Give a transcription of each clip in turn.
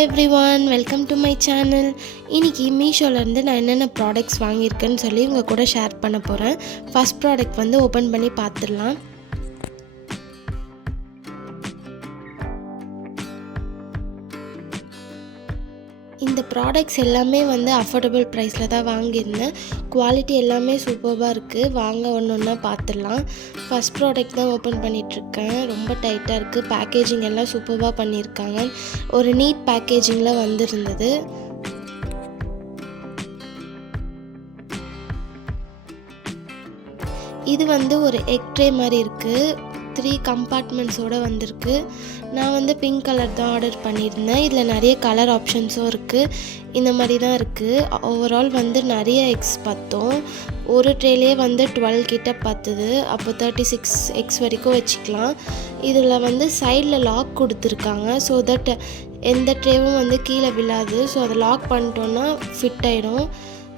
Everyone welcome to my channel. இன்றைக்கி மீஷோலேருந்து நான் என்னென்ன ப்ராடக்ட்ஸ் வாங்கியிருக்கேன்னு சொல்லி உங்கள் கூட ஷேர் பண்ண போகிறேன். ஃபஸ்ட் ப்ராடக்ட் வந்து ஓப்பன் பண்ணி பார்த்துடலாம். இந்த ப்ராடக்ட்ஸ் எல்லாமே வந்து அஃபோர்டபுள் ப்ரைஸில் தான் வாங்கியிருந்தேன். குவாலிட்டி எல்லாமே சூப்பராக இருக்குது. வாங்க ஒன்று ஒன்றா பார்த்துடலாம். ஃபஸ்ட் ப்ராடக்ட் தான் ஓப்பன் பண்ணிகிட்ருக்கேன். ரொம்ப டைட்டாக இருக்குது. பேக்கேஜிங் எல்லாம் சூப்பராக பண்ணியிருக்காங்க. ஒரு நீட் பேக்கேஜிங்கில் வந்திருந்தது. இது வந்து ஒரு எக் ட்ரே மாதிரி இருக்குது. 3 கம்பார்ட்மெண்ட்ஸோடு வந்திருக்கு. நான் வந்து பிங்க் கலர் தான் ஆர்டர் பண்ணியிருந்தேன். இதில் நிறைய கலர் ஆப்ஷன்ஸும் இருக்குது. இந்த மாதிரி தான் இருக்குது. ஓவரால் வந்து நிறைய எக்ஸ் பற்றும். ஒரு ட்ரேலே வந்து 12 கிட்ட பத்துது. அப்போ 36 எக்ஸ் வரைக்கும் வச்சுக்கலாம். இதில் வந்து சைடில் லாக் கொடுத்துருக்காங்க. ஸோ தட் எந்த ட்ரேவும் வந்து கீழே விழாது. ஸோ அதை லாக் பண்ணிட்டோன்னா ஃபிட் ஆகிடும்.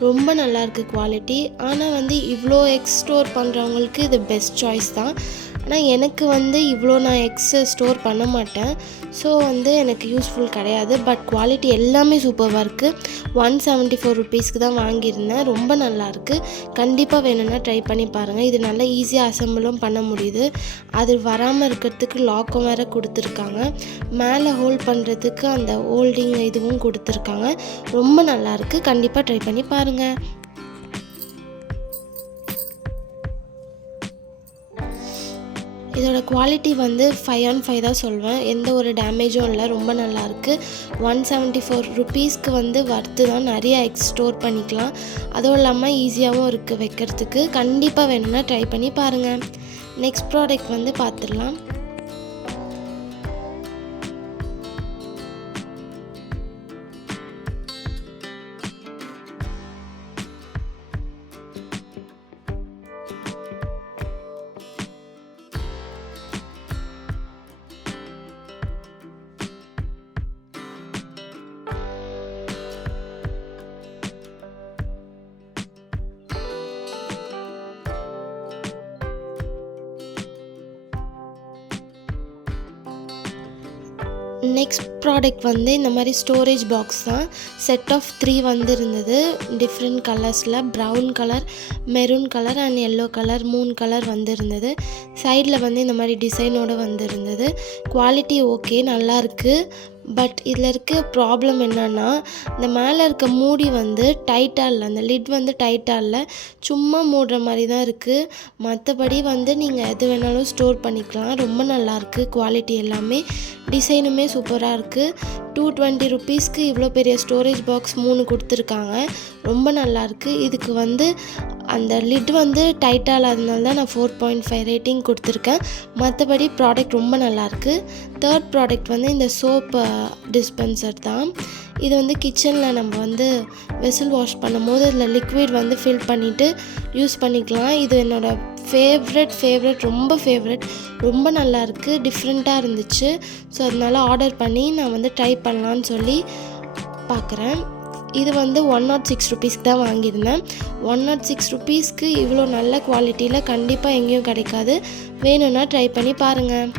ரொம்ப நல்லாயிருக்கு குவாலிட்டி. ஆனால் வந்து இவ்வளோ எக்ஸ் ஸ்டோர் பண்ணுறவங்களுக்கு இது பெஸ்ட் சாய்ஸ் தான். ஆனால் எனக்கு வந்து இவ்வளோ நான் எக்ஸை ஸ்டோர் பண்ண மாட்டேன். ஸோ வந்து எனக்கு யூஸ்ஃபுல் கிடையாது. பட் குவாலிட்டி எல்லாமே சூப்பராக இருக்குது. 174 ருபீஸ்க்கு தான் வாங்கியிருந்தேன். ரொம்ப நல்லாயிருக்கு. கண்டிப்பாக வேணும்னா ட்ரை பண்ணி பாருங்கள். இது நல்லா ஈஸியாக அசம்பிளும் பண்ண முடியுது. அது வராமல் இருக்கிறதுக்கு லாக்கும் வேறு கொடுத்துருக்காங்க. மேலே ஹோல்ட் பண்ணுறதுக்கு அந்த ஹோல்டிங் இதுவும் கொடுத்துருக்காங்க. ரொம்ப நல்லாயிருக்கு. கண்டிப்பாக ட்ரை பண்ணி பாருங்கள். இதோட குவாலிட்டி வந்து 5 on 5 தான் சொல்வேன். எந்த ஒரு டேமேஜும் இல்லை. ரொம்ப நல்லாயிருக்கு. 174 ருபீஸ்க்கு வந்து வர்த்து தான். நிறைய எக்ஸ் ஸ்டோர் பண்ணிக்கலாம். அதுவும் இல்லாமல் ஈஸியாகவும் இருக்குது வைக்கிறதுக்கு. கண்டிப்பாக வேணும்னா ட்ரை பண்ணி பாருங்கள். நெக்ஸ்ட் ப்ராடக்ட் வந்து பார்த்துடலாம். நெக்ஸ்ட் ப்ராடக்ட் வந்து இந்த மாதிரி ஸ்டோரேஜ் பாக்ஸ் தான். செட் ஆஃப் 3 வந்து இருந்தது. டிஃப்ரெண்ட் கலர்ஸில் brown colour, maroon colour and yellow colour 3 colour வந்து இருந்தது. சைடில் வந்து இந்த மாதிரி டிசைனோடு வந்து இருந்தது. குவாலிட்டி ஓகே, நல்லாயிருக்கு. பட் இதில் இருக்க ப்ராப்ளம் என்னென்னா, இந்த மேலே இருக்க மூடி வந்து டைட்டாக இல்லை. அந்த லிட் வந்து டைட்டாக இல்லை. சும்மா மூடுற மாதிரி தான் இருக்குது. மற்றபடி வந்து நீங்கள் எது வேணாலும் ஸ்டோர் பண்ணிக்கலாம். ரொம்ப நல்லாயிருக்கு. குவாலிட்டி எல்லாமே டிசைனுமே சூப்பராக இருக்குது. 220 ருபீஸ்க்கு இவ்வளோ பெரிய ஸ்டோரேஜ் பாக்ஸ் 3 கொடுத்துருக்காங்க. ரொம்ப நல்லாயிருக்கு. இதுக்கு வந்து அந்த லிட் வந்து டைட்டாக இல்லாததுனால தான் நான் 4.5 ரேட்டிங் கொடுத்துருக்கேன். மற்றபடி ப்ராடக்ட் ரொம்ப நல்லாயிருக்கு. தேர்ட் ப்ராடக்ட் வந்து இந்த சோப் டிஸ்பென்சர் தான். இது வந்து கிச்சனில் நம்ம வந்து வெசில் வாஷ் பண்ணும்போது இதில் லிக்விட் வந்து ஃபில் பண்ணிவிட்டு யூஸ் பண்ணிக்கலாம். இது என்னோடய ஃபேவரட் ரொம்ப ஃபேவரட். ரொம்ப நல்லாயிருக்கு. டிஃப்ரெண்ட்டாக இருந்துச்சு. ஸோ அதனால் ஆர்டர் பண்ணி நான் வந்து ட்ரை பண்ணலான்னு சொல்லி பார்க்குறேன். இது வந்து 106 ருபீஸ்க்கு தான் வாங்கியிருந்தேன். 106 ருபீஸ்க்கு இவ்வளோ நல்ல குவாலிட்டியில் கண்டிப்பாக எங்கேயும் கிடைக்காது. வேணும்னா ட்ரை பண்ணி பாருங்கள்.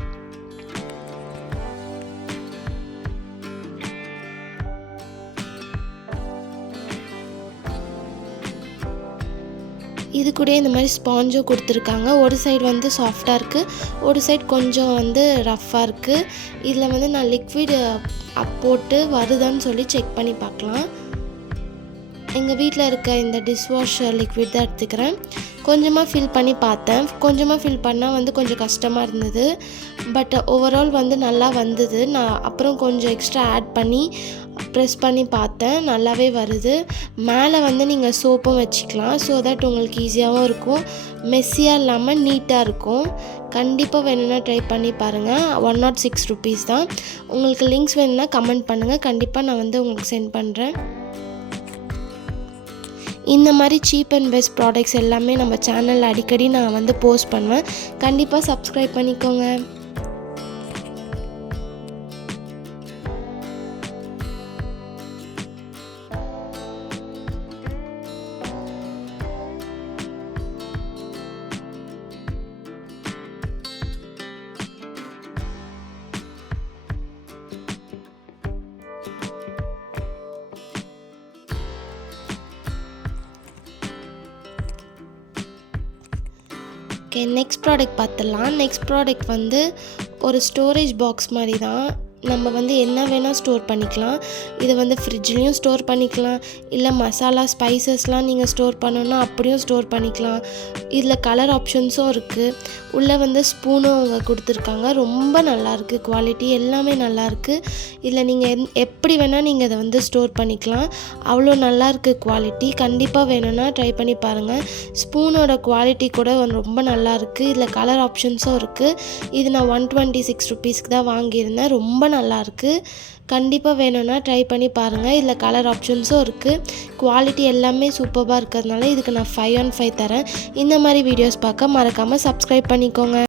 இது கூட இந்த மாதிரி ஸ்பாஞ்சும் கொடுத்துருக்காங்க. ஒரு சைடு வந்து சாஃப்டாக இருக்குது, ஒரு சைடு கொஞ்சம் வந்து ரஃப்பாக இருக்குது. இதில் வந்து நான் லிக்விட் போட்டு வருதான்னு சொல்லி செக் பண்ணி பார்க்கலாம். எங்கள் வீட்டில் இருக்க இந்த டிஷ்வாஷ் லிக்விட் தான் எடுத்துக்கிறேன். கொஞ்சமாக ஃபில் பண்ணி பார்த்தேன். கொஞ்சமாக ஃபில் பண்ணால் வந்து கொஞ்சம் கஷ்டமாக இருந்தது. பட் ஓவரால் வந்து நல்லா வந்தது. நான் அப்புறம் கொஞ்சம் எக்ஸ்ட்ரா ஆட் பண்ணி ப்ரெஸ் பண்ணி பார்த்தேன். நல்லாவே வருது. மேலே வந்து நீங்கள் சோப்பும் வச்சுக்கலாம். ஸோ தட் உங்களுக்கு ஈஸியாகவும் இருக்கும். மெஸ்ஸியாக இல்லாமல் நீட்டாக இருக்கும். கண்டிப்பாக வேணும்னா ட்ரை பண்ணி பாருங்கள். 106 ருபீஸ் தான். உங்களுக்கு லிங்க்ஸ் வேணும்னா கமெண்ட் பண்ணுங்கள். கண்டிப்பாக நான் வந்து உங்களுக்கு சென்ட் பண்ணுறேன். இந்த மாதிரி சீப் அண்ட் பெஸ்ட் ப்ராடக்ட்ஸ் எல்லாமே நம்ம சேனலில் அடிக்கடி நான் வந்து போஸ்ட் பண்ணுவேன். கண்டிப்பாக சப்ஸ்கிரைப் பண்ணிக்கோங்க. ஓகே, நெக்ஸ்ட் ப்ராடக்ட் பார்த்துடலாம். நெக்ஸ்ட் ப்ராடக்ட் வந்து ஒரு ஸ்டோரேஜ் பாக்ஸ் மாதிரி தான். நம்ம வந்து என்ன வேணால் ஸ்டோர் பண்ணிக்கலாம். இதை வந்து ஃப்ரிட்ஜ்லேயும் ஸ்டோர் பண்ணிக்கலாம், இல்லை மசாலா ஸ்பைசஸ்லாம் நீங்கள் ஸ்டோர் பண்ணணுன்னா அப்படியும் ஸ்டோர் பண்ணிக்கலாம். இதில் கலர் ஆப்ஷன்ஸும் இருக்குது. உள்ளே வந்து ஸ்பூனும் அவங்க கொடுத்துருக்காங்க. ரொம்ப நல்லாயிருக்கு, குவாலிட்டி எல்லாமே நல்லாயிருக்கு. இதில் நீங்கள் எப்படி வேணால் நீங்கள் இதை வந்து ஸ்டோர் பண்ணிக்கலாம். அவ்வளோ நல்லாயிருக்கு குவாலிட்டி. கண்டிப்பாக வேணும்னா ட்ரை பண்ணி பாருங்கள். ஸ்பூனோட குவாலிட்டி கூட ரொம்ப நல்லாயிருக்கு. இதில் கலர் ஆப்ஷன்ஸும் இருக்குது. இது நான் 126 ருபீஸ்க்கு தான் வாங்கியிருந்தேன். ரொம்ப நல்லாயிருக்கு. கண்டிப்பாக வேணும்னா ட்ரை பண்ணி பாருங்கள். இதில் கலர் ஆப்ஷன்ஸும் இருக்குது. குவாலிட்டி எல்லாமே சூப்பராக இருக்கிறதுனால இதுக்கு நான் 5 on 5 தரேன். இந்த மாதிரி வீடியோஸ் பார்க்க மறக்காமல் சப்ஸ்கிரைப் பண்ணிக்கோங்க.